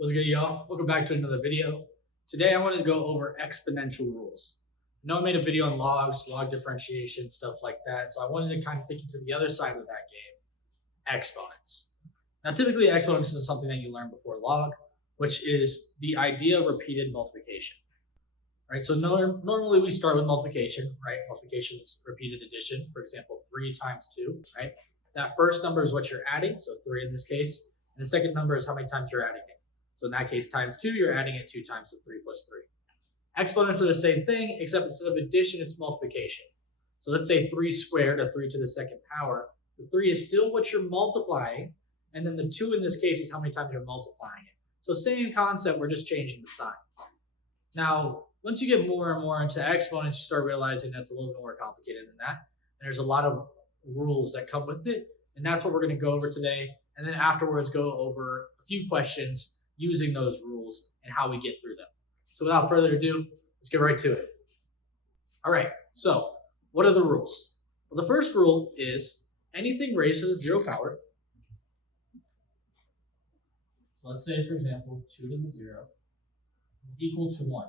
What's good, y'all? Welcome back to another video. Today I want to go over exponential rules. I know I made a video on logs, log differentiation, stuff like that, so I wanted to kind of take you to the other side of that game, exponents. Now typically exponents is something that you learn before log, which is the idea of repeated multiplication. Right, so normally we start with multiplication, right? Multiplication is repeated addition. For example, 3 times 2, right? That first number is what you're adding, so 3 in this case. And the second number is how many times you're adding it. So in that case, times 2, you're adding it 2 times, so 3 plus 3. Exponents are the same thing, except instead of addition, it's multiplication. So let's say 3 squared, or 3 to the second power. The 3 is still what you're multiplying, and then the 2 in this case is how many times you're multiplying it. So same concept, we're just changing the sign. Now, once you get more and more into exponents, you start realizing that's a little bit more complicated than that. And there's a lot of rules that come with it, and that's what we're going to go over today. And then afterwards, go over a few questions using those rules and how we get through them. So without further ado, let's get right to it. All right, so what are the rules? Well, the first rule is anything raised to the 0 power. So let's say, for example, 2 to the 0 is equal to 1.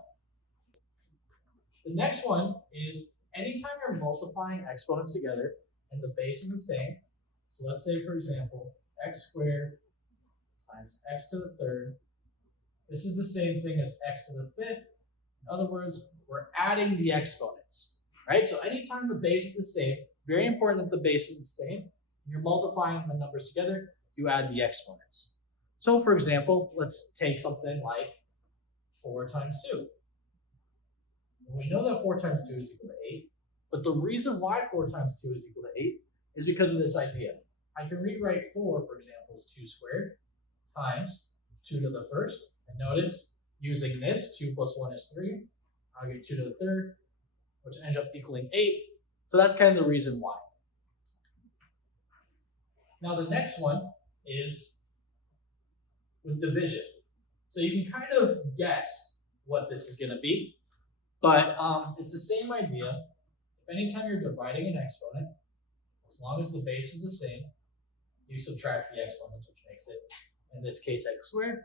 The next one is anytime you're multiplying exponents together and the base is the same. So let's say, for example, x squared times x to the third. This is the same thing as x to the fifth. In other words, we're adding the exponents, right? So anytime the base is the same, very important that the base is the same. When you're multiplying the numbers together, you add the exponents. So for example, let's take something like 4 times 2. We know that 4 times 2 is equal to 8, but the reason why 4 times 2 is equal to 8 is because of this idea. I can rewrite 4, for example, as 2 squared times 2 to the first. And notice, using this, 2 plus 1 is 3. I'll get 2 to the third, which ends up equaling 8. So that's kind of the reason why. Now the next one is with division. So you can kind of guess what this is going to be. But it's the same idea. If anytime you're dividing an exponent, as long as the base is the same, you subtract the exponents, which makes it, in this case, x squared,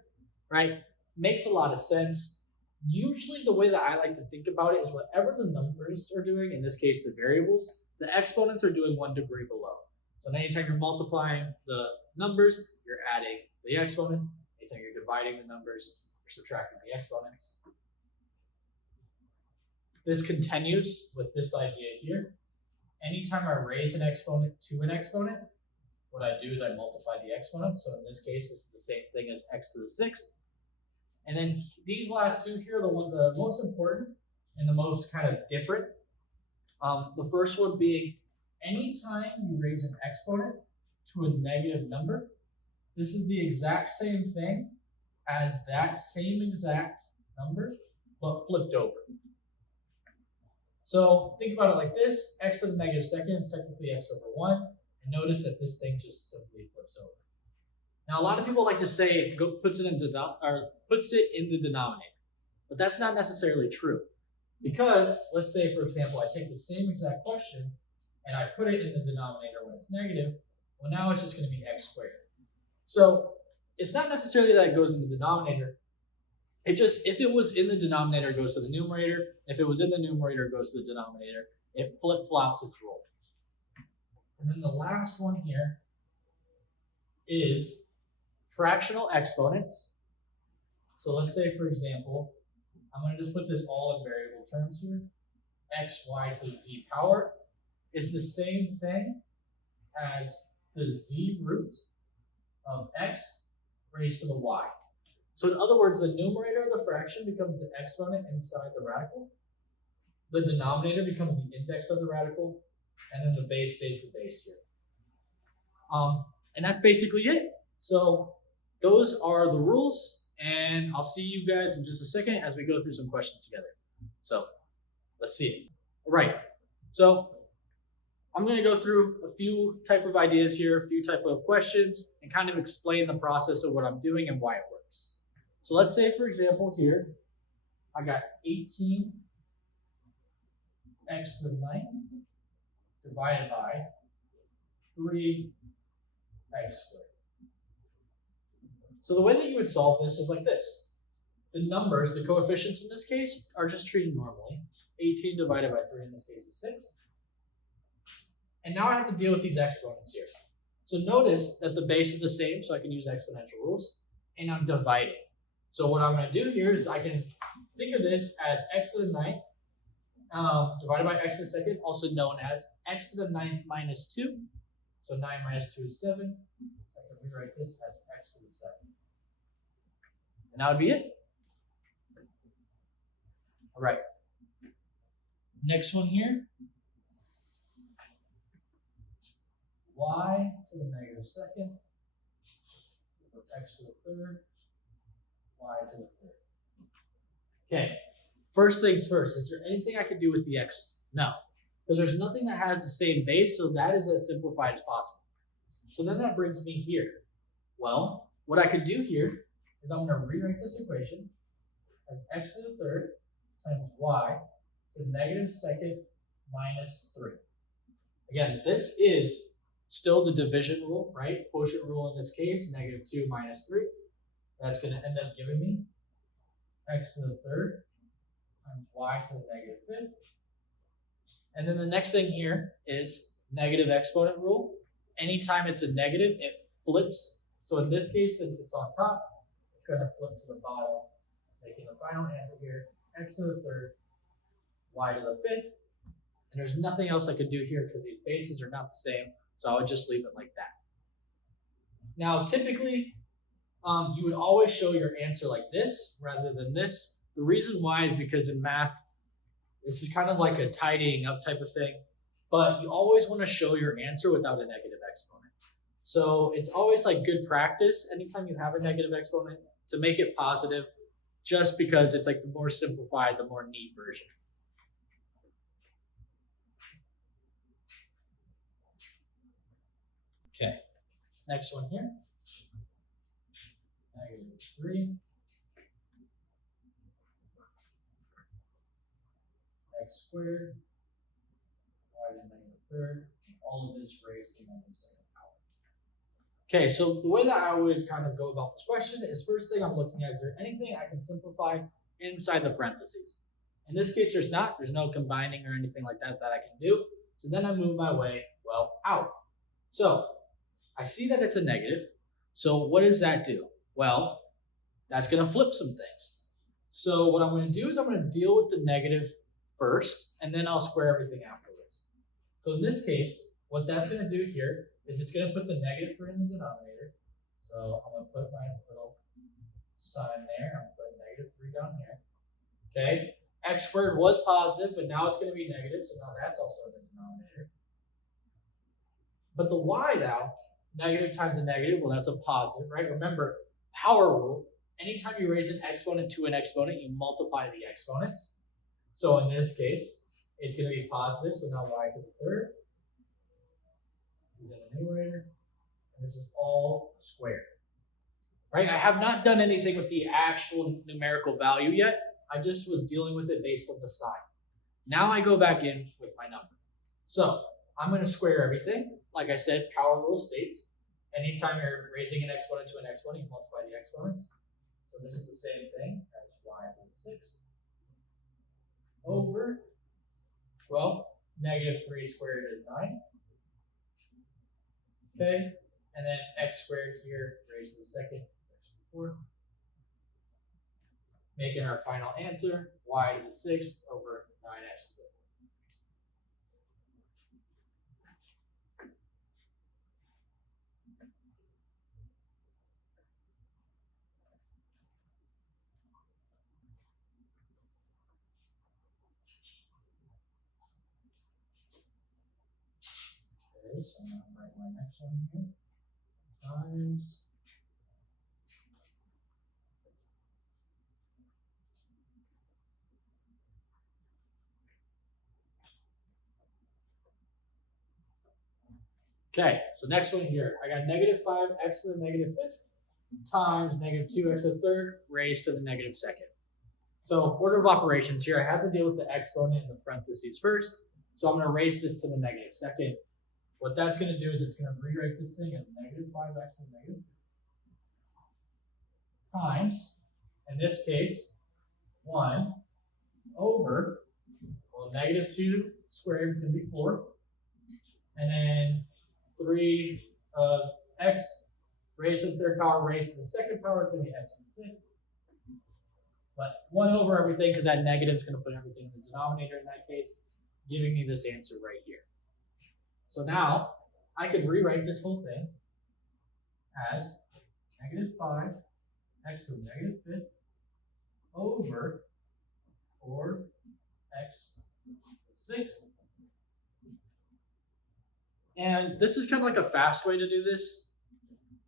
right? Makes a lot of sense. Usually the way that I like to think about it is whatever the numbers are doing, in this case, the variables, the exponents are doing 1 degree below. So anytime you're multiplying the numbers, you're adding the exponents. Anytime you're dividing the numbers, you're subtracting the exponents. This continues with this idea here. Anytime I raise an exponent to an exponent, what I do is I multiply the exponent. So in this case, this is the same thing as x to the sixth. And then these last two here are the ones that are most important and the most kind of different. The first one being anytime you raise an exponent to a negative number, this is the exact same thing as that same exact number, but flipped over. So think about it like this, x to the negative second is technically x over 1, and notice that this thing just simply flips over. Now a lot of people like to say it puts it in the denominator, but that's not necessarily true. Because let's say, for example, I take the same exact question and I put it in the denominator when it's negative, well now it's just going to be x squared. So it's not necessarily that it goes in the denominator. It just, if it was in the denominator, it goes to the numerator. If it was in the numerator, it goes to the denominator. It flip-flops its role. And then the last one here is fractional exponents. So let's say, for example, I'm going to just put this all in variable terms here. X, y to the z power is the same thing as the z root of x raised to the y. So in other words, the numerator of the fraction becomes the exponent inside the radical. The denominator becomes the index of the radical, and then the base stays the base here. And that's basically it. So those are the rules, and I'll see you guys in just a second as we go through some questions together. So let's see it. All right, so I'm going to go through a few type of ideas here, a few type of questions, and kind of explain the process of what I'm doing and why it works. So let's say, for example, here, I got 18 x to the 9 divided by 3 x squared. So the way that you would solve this is like this. The numbers, the coefficients in this case, are just treated normally. 18 divided by 3 in this case is 6. And now I have to deal with these exponents here. So notice that the base is the same, so I can use exponential rules. And I'm dividing. So what I'm going to do here is I can think of this as x to the ninth divided by x to the second, also known as x to the ninth minus 2. So 9 minus 2 is 7. I can rewrite this as x to the seventh. And that would be it. All right. Next one here. Y to the negative second, x to the third, y to the third. Okay, first things first, is there anything I could do with the x? No, because there's nothing that has the same base, so that is as simplified as possible. So then that brings me here. Well, what I could do here is I'm going to rewrite this equation as x to the third times y to the negative second minus 3. Again, this is still the division rule, right? Quotient rule in this case, negative 2 minus 3. That's going to end up giving me x to the third times y to the negative fifth. And then the next thing here is negative exponent rule. Anytime it's a negative, it flips. So in this case, since it's on top, it's going to flip to the bottom, making the final answer here, x to the third, y to the fifth. And there's nothing else I could do here because these bases are not the same. So I would just leave it like that. Now, typically, you would always show your answer like this rather than this. The reason why is because in math, this is kind of like a tidying up type of thing, but you always want to show your answer without a negative exponent. So it's always like good practice anytime you have a negative exponent to make it positive, just because it's like the more simplified, the more neat version. Okay, next one here. Negative 3. X squared. Y to the negative third. All of this raised to the negative second power. Okay, so the way that I would kind of go about this question is first thing I'm looking at, is there anything I can simplify inside the parentheses? In this case, there's not. There's no combining or anything like that that I can do. So then I move my way, well, out. So I see that it's a negative. So what does that do? Well, that's going to flip some things. So what I'm going to do is I'm going to deal with the negative first, and then I'll square everything afterwards. So in this case, what that's going to do here is it's going to put the negative 3 in the denominator. So I'm going to put my little sign there. I'm going to put negative 3 down here. Okay, x squared was positive, but now it's going to be negative, so now that's also in the denominator. But the y now, negative times a negative, well, that's a positive, right? Remember, power rule, anytime you raise an exponent to an exponent, you multiply the exponents. So in this case, it's going to be positive, so now y to the third is in the numerator, and this is all squared. Right? I have not done anything with the actual numerical value yet. I just was dealing with it based on the sign. Now I go back in with my number. So I'm going to square everything. Like I said, power rule states anytime you're raising an exponent to an exponent, you multiply the exponents. So this is the same thing as y to the 6 over, well, negative 3 squared is 9. Okay, and then x squared here raised to the second is 4. Making our final answer, y to the 6th over 9x to the 4th. Okay, so I'm going to write my next one here. Times okay, so next one here, I got negative 5x to the negative 5th times negative 2x to the 3rd raised to the negative 2nd. So order of operations here, I have to deal with the exponent in the parentheses first. So I'm going to raise this to the negative 2nd. What that's going to do is it's going to rewrite this thing as negative 5x to the negative 5th. times, in this case, 1 over, well, negative 2 squared is going to be 4, and then 3 of x raised to the third power raised to the second power is going to be x to the sixth. But 1 over everything, because that negative is going to put everything in the denominator in that case, giving me this answer right here. So now I could rewrite this whole thing as negative 5 x to the negative fifth over 4x to the sixth. And this is kind of like a fast way to do this.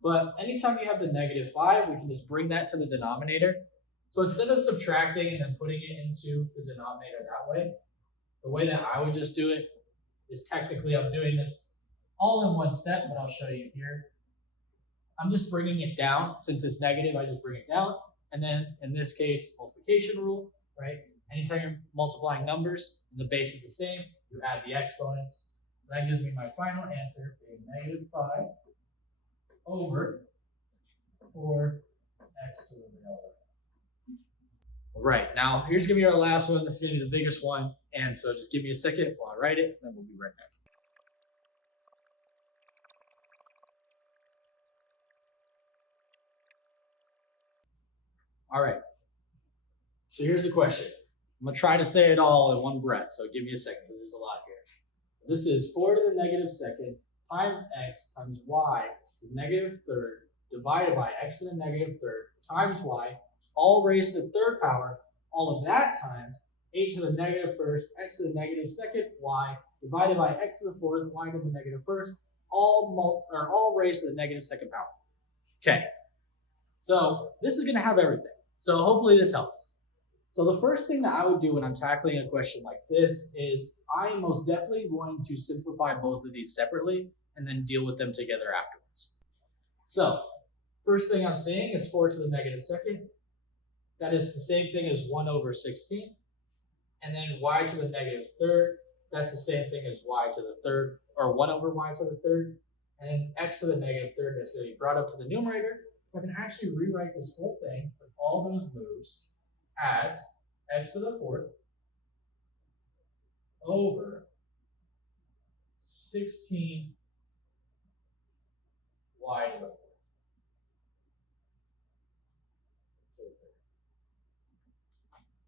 But anytime you have the negative 5, we can just bring that to the denominator. So instead of subtracting and then putting it into the denominator that way, the way that I would just do it is technically I'm doing this all in one step, but I'll show you here. I'm just bringing it down. Since it's negative, I just bring it down. And then in this case, multiplication rule, right? Anytime you're multiplying numbers and the base is the same, you add the exponents. So that gives me my final answer being negative 5 over 4x to the middle. All right, now here's gonna be our last one. This is gonna be the biggest one. And so just give me a second while I write it, and then we'll be right back. All right, so here's the question. I'm gonna try to say it all in one breath, so give me a second, because there's a lot here. This is 4 to the negative second times x times y to the negative third divided by x to the negative third times y, all raised to the third power, all of that times 8 to the negative first, x to the negative second, y, divided by x to the fourth, y to the negative first, all raised to the negative second power. Okay, so this is gonna have everything. So hopefully this helps. So the first thing that I would do when I'm tackling a question like this is I am most definitely going to simplify both of these separately and then deal with them together afterwards. So first thing I'm saying is 4 to the negative second. That is the same thing as 1 over 16. And then y to the negative third, that's the same thing as y to the third, or 1 over y to the third. And then x to the negative third, that's going to be brought up to the numerator. I can actually rewrite this whole thing with all those moves as x to the fourth over 16 y to the fourth.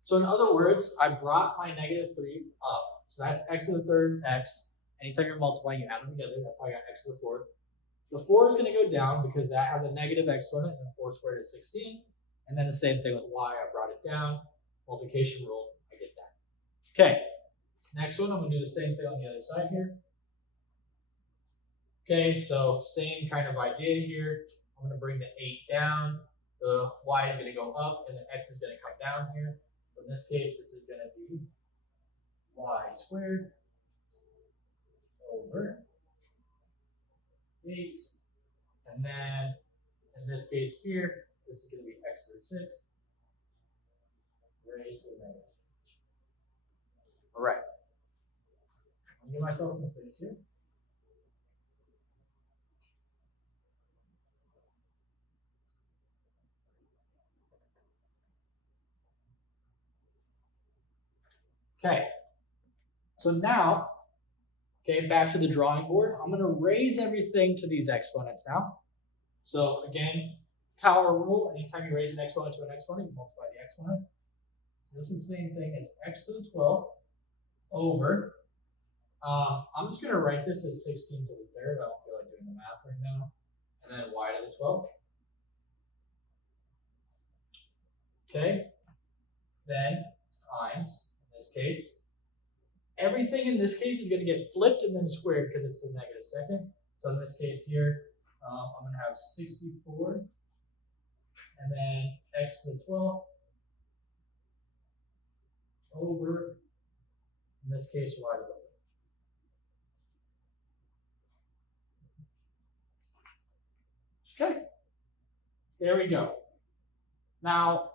So in other words, I brought my negative 3 up. So that's x to the third x. Anytime you're multiplying, you add them together. That's how I got x to the fourth. The 4 is going to go down because that has a negative exponent, and 4 squared is 16. And then the same thing with y, I brought it down. Multiplication rule, I get that. Okay, next one, I'm going to do the same thing on the other side here. Okay, so same kind of idea here. I'm going to bring the 8 down. The y is going to go up, and the x is going to come down here. So in this case, this is going to be y squared over 8. And then in this case here, this is going to be x to the sixth raised to the negative. All right. I'll give myself some space here. Okay. So now, okay, back to the drawing board. I'm going to raise everything to these exponents now. So again, power rule, anytime you raise an exponent to an exponent, you multiply the exponents. This is the same thing as x to the 12th over, I'm just going to write this as 16 to the third. I don't feel like doing the math right now. And then y to the 12th. Okay, then times, in this case, everything in this case is going to get flipped and then squared because it's the negative second. So in this case here, I'm going to have 64, and then x to the 12th over, in this case, y to the 12th. Okay, there we go. Now,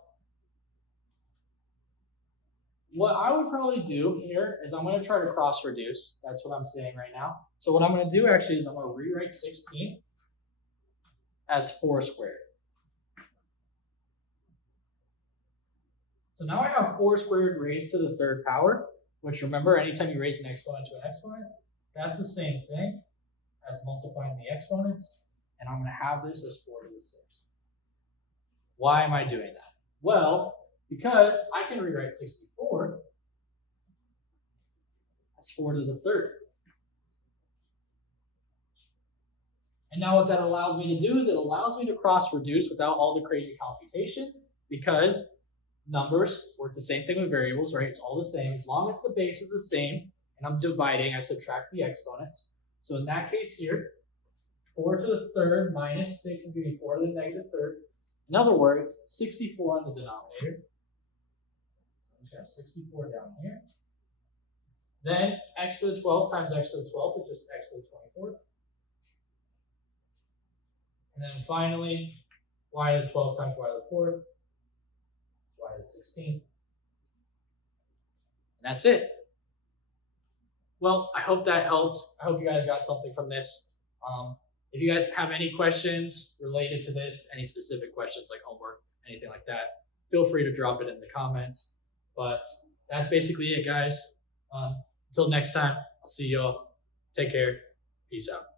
what I would probably do here is I'm going to try to cross reduce. That's what I'm saying right now. So what I'm going to do actually is I'm going to rewrite 16 as 4 squared. So now I have 4 squared raised to the third power, which remember, anytime you raise an exponent to an exponent, that's the same thing as multiplying the exponents. And I'm going to have this as 4 to the 6th. Why am I doing that? Well, because I can rewrite 64 as 4 to the third. And now what that allows me to do is it allows me to cross-reduce without all the crazy computation, because numbers work the same thing with variables, right? It's all the same. As long as the base is the same and I'm dividing, I subtract the exponents. So in that case here, 4 to the third minus 6 is going to be 4 to the negative third. In other words, 64 on the denominator. I'm just going to have 64 down here. Then x to the 12th times x to the 12th is just x to the 24th. And then finally, y to the 12th times y to the 4th, y to the 16th. And that's it. Well, I hope that helped. I hope you guys got something from this. If you guys have any questions related to this, any specific questions like homework, anything like that, feel free to drop it in the comments. But that's basically it, guys. Until next time, I'll see y'all. Take care. Peace out.